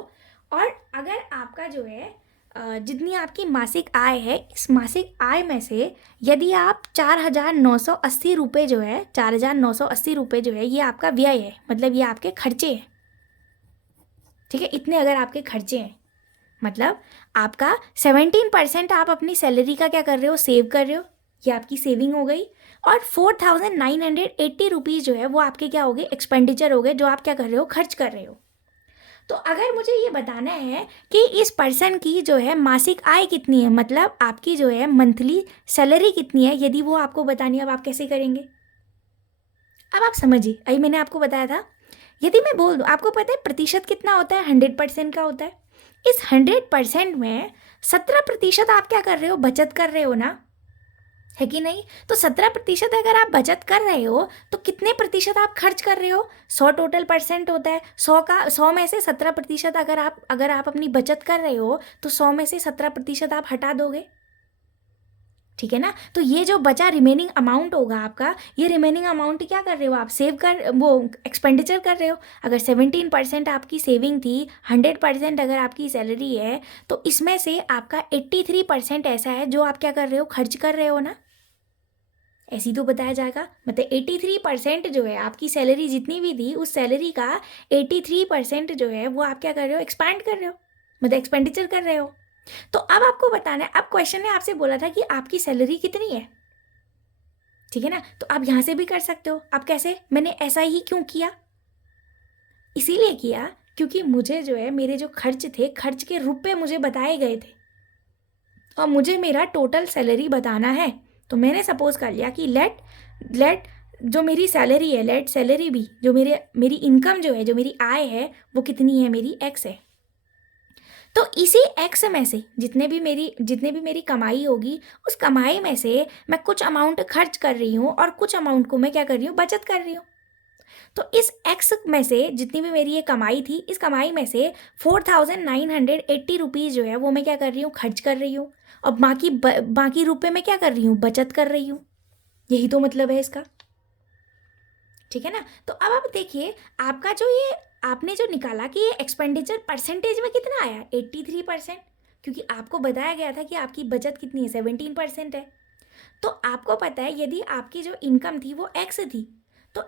और अगर आपका जो है जितनी आपकी मासिक आय है, इस मासिक आय में से यदि आप 4,980 रुपये जो है, 4,980 रुपये जो है ये आपका व्यय है, मतलब ये आपके खर्चे हैं, ठीक है। इतने अगर आपके खर्चे हैं, मतलब आपका 17% आप अपनी सैलरी का क्या कर रहे हो, सेव कर रहे हो, ये आपकी सेविंग हो गई। और 4,980 रुपीज़ जो है वो आपके क्या हो गए, एक्सपेंडिचर हो गए, जो आप क्या कर रहे हो, खर्च कर रहे हो। तो अगर मुझे ये बताना है कि इस पर्सन की जो है मासिक आय कितनी है, मतलब आपकी जो है मंथली सैलरी कितनी है, यदि वो आपको बतानी है, अब आप कैसे करेंगे। अब आप समझिए, अभी मैंने आपको बताया था, यदि मैं बोल दूँ, आपको पता है प्रतिशत कितना होता है, 100% का होता है। इस 100% में 17% आप क्या कर रहे हो, बचत कर रहे हो ना, है कि नहीं। तो 17% अगर आप बचत कर रहे हो तो कितने प्रतिशत आप खर्च कर रहे हो, 100 टोटल परसेंट होता है, 100 में से 17% अगर आप अपनी बचत कर रहे हो तो 100 में से 17% आप हटा दोगे, ठीक है ना। तो ये जो बचा रिमेनिंग अमाउंट होगा आपका, ये रिमेनिंग अमाउंट क्या कर रहे हो आप, सेव कर, वो एक्सपेंडिचर कर रहे हो। अगर 17% आपकी सेविंग थी, 100% अगर आपकी सैलरी है, तो इसमें से आपका 83% ऐसा है जो आप क्या कर रहे हो, खर्च कर रहे हो ना, ऐसी तो बताया जाएगा। मतलब 83% जो है आपकी सैलरी जितनी भी थी, उस सैलरी का 83% जो है वो आप क्या कर रहे हो, एक्सपैंड कर रहे हो, मतलब एक्सपेंडिचर कर रहे हो। तो अब आपको बताना है, अब क्वेश्चन ने आपसे बोला था कि आपकी सैलरी कितनी है, ठीक है ना। तो आप यहाँ से भी कर सकते हो। अब कैसे, मैंने ऐसा ही क्यों किया, इसीलिए किया क्योंकि मुझे जो है मेरे जो खर्च थे, खर्च के रुपए मुझे बताए गए थे और मुझे मेरा टोटल सैलरी बताना है। तो मैंने सपोज कर लिया कि लेट जो मेरी सैलरी है, लेट सैलरी भी जो मेरी इनकम जो है, जो मेरी आय है वो कितनी है, मेरी एक्स है। तो इसी एक्स में से जितने भी मेरी कमाई होगी, उस कमाई में से मैं कुछ अमाउंट खर्च कर रही हूँ और कुछ अमाउंट को मैं क्या कर रही हूँ, बचत कर रही हूँ। तो इस एक्स में से जितनी भी मेरी ये कमाई थी, इस कमाई में से 4,980 रुपीज़ जो है वो मैं क्या कर रही हूँ, खर्च कर रही हूँ, और बाकी रुपए मैं क्या कर रही हूँ, बचत कर रही हूँ। यही तो मतलब है इसका, ठीक है ना। तो अब आप देखिए, आपका जो ये आपने जो निकाला कि ये एक्सपेंडिचर परसेंटेज में कितना आया, 83%, क्योंकि आपको बताया गया था कि आपकी बचत कितनी है, 17% है। तो आपको पता है यदि आपकी जो इनकम थी वो एक्स थी, तो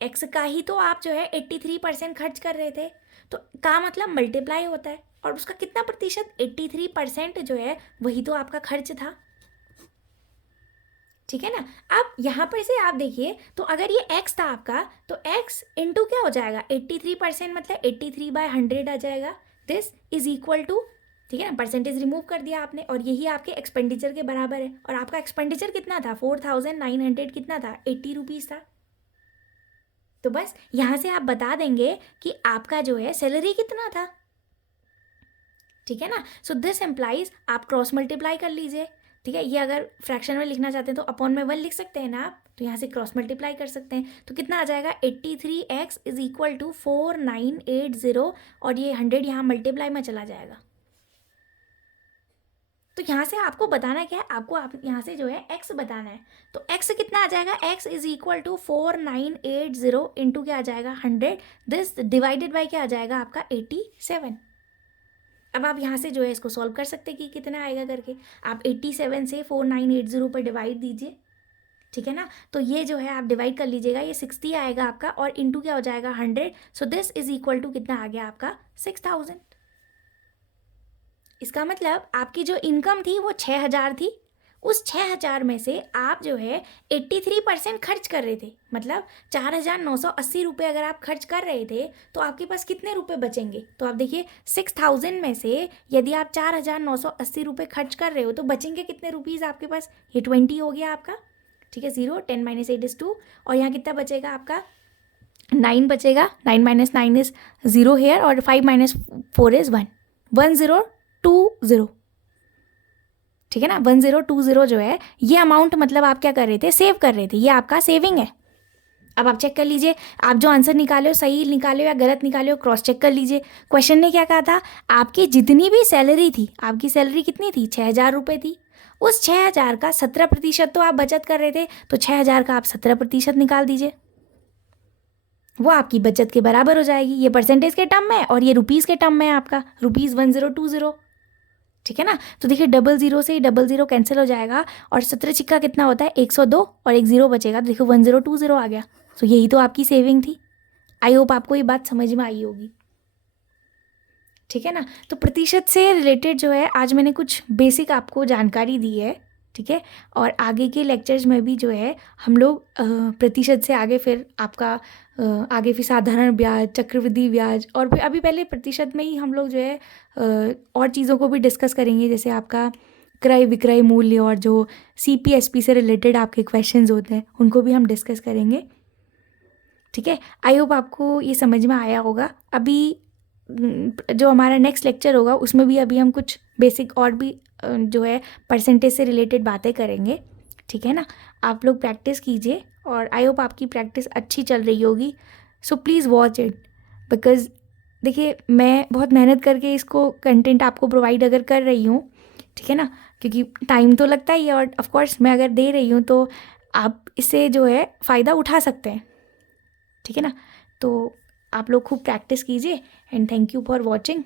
एक्स का ही तो आप जो है 83% खर्च कर रहे थे, तो का मतलब मल्टीप्लाई होता है, और उसका कितना प्रतिशत, 83% जो है वही तो आपका खर्च था, ठीक है ना। अब यहाँ पर से आप देखिए, तो अगर ये x था आपका, तो x इंटू क्या हो जाएगा, 83%, मतलब 83/100 आ जाएगा। दिस इज इक्वल टू, ठीक है ना, परसेंटेज रिमूव कर दिया आपने, और यही आपके एक्सपेंडिचर के बराबर है। और आपका एक्सपेंडिचर कितना था, 4,900 कितना था, 80 रुपीज़ था। तो बस यहाँ से आप बता देंगे कि आपका जो है सैलरी कितना था, ठीक है ना। सो दिस एम्प्लाइज, आप क्रॉस मल्टीप्लाई कर लीजिए, ठीक है। ये अगर फ्रैक्शन में लिखना चाहते हैं तो अपॉन में 1 लिख सकते हैं ना आप, तो यहाँ से क्रॉस मल्टीप्लाई कर सकते हैं। तो कितना आ जाएगा, 83x इज इक्वल टू 4980, और ये 100 यहाँ मल्टीप्लाई में चला जाएगा। तो यहाँ से आपको बताना क्या है, आपको यहाँ से जो है x बताना है। तो x कितना आ जाएगा, x is equal to 4980 into क्या आ जाएगा, 100, दिस डिवाइडेड बाई क्या आ जाएगा आपका, 87। अब आप यहाँ से जो है इसको सॉल्व कर सकते हैं कि कितना आएगा करके। आप 87 से 4980 पर डिवाइड दीजिए, ठीक है ना। तो ये जो है आप डिवाइड कर लीजिएगा, ये 60 आएगा आपका, और इंटू क्या हो जाएगा, 100। So this is equal to कितना आ गया आपका, 6000। इसका मतलब आपकी जो इनकम थी वो 6000 थी, उस 6,000 में से आप जो है 83% खर्च कर रहे थे, मतलब 4,980 रुपये अगर आप खर्च कर रहे थे तो आपके पास कितने रुपए बचेंगे? तो आप देखिए 6,000 में से यदि आप 4,980 रुपये खर्च कर रहे हो तो बचेंगे कितने रुपीज़ आपके पास? ये 20 हो गया आपका, ठीक है, 0, 10 - 8 = 2, और यहाँ कितना बचेगा आपका? 9 बचेगा, 9 - 9 = 0 हेयर, और 5 - 4 = 1, 1020, ठीक है ना। 1020 जो है ये अमाउंट, मतलब आप क्या कर रहे थे? सेव कर रहे थे, ये आपका सेविंग है। अब आप चेक कर लीजिए, आप जो आंसर निकाले हो सही निकाले हो या गलत निकाले हो, क्रॉस चेक कर लीजिए। क्वेश्चन ने क्या कहा था? आपकी जितनी भी सैलरी थी, आपकी सैलरी कितनी थी? 6,000 रुपये थी। उस 6,000 का 17% तो आप बचत कर रहे थे, तो 6,000 का आप 17% निकाल दीजिए, वो आपकी बचत के बराबर हो जाएगी। ये परसेंटेज के टर्म में है और ये रुपीज़ के टर्म में है, आपका ₹1020, ठीक है ना। तो देखिए 00 से 00 कैंसिल हो जाएगा, और 17 छिक्का कितना होता है? 102, और एक 0 बचेगा, तो देखो 1020 आ गया। तो यही तो आपकी सेविंग थी। आई होप आपको ये बात समझ में आई होगी, ठीक है ना। तो प्रतिशत से रिलेटेड जो है आज मैंने कुछ बेसिक आपको जानकारी दी है, ठीक है। और आगे के लेक्चर्स में भी जो है हम लोग प्रतिशत से आगे फिर आपका आगे फिर साधारण ब्याज, चक्रवृद्धि ब्याज, और फिर अभी पहले प्रतिशत में ही हम लोग जो है और चीज़ों को भी डिस्कस करेंगे, जैसे आपका क्रय विक्रय मूल्य, और जो CPSP से रिलेटेड आपके क्वेश्चंस होते हैं उनको भी हम डिस्कस करेंगे, ठीक है। आई होप आपको ये समझ में आया होगा। अभी जो हमारा नेक्स्ट लेक्चर होगा उसमें भी अभी हम कुछ बेसिक और भी जो है परसेंटेज से रिलेटेड बातें करेंगे, ठीक है ना। आप लोग प्रैक्टिस कीजिए, और आई होप आपकी प्रैक्टिस अच्छी चल रही होगी। So please watch it, because देखिए मैं बहुत मेहनत करके इसको कंटेंट आपको प्रोवाइड अगर कर रही हूँ, ठीक है ना, क्योंकि टाइम तो लगता ही है, और ऑफ कोर्स मैं अगर दे रही हूँ तो आप इससे जो है फ़ायदा उठा सकते हैं, ठीक है ना। तो आप लोग खूब प्रैक्टिस कीजिए, and thank you for watching.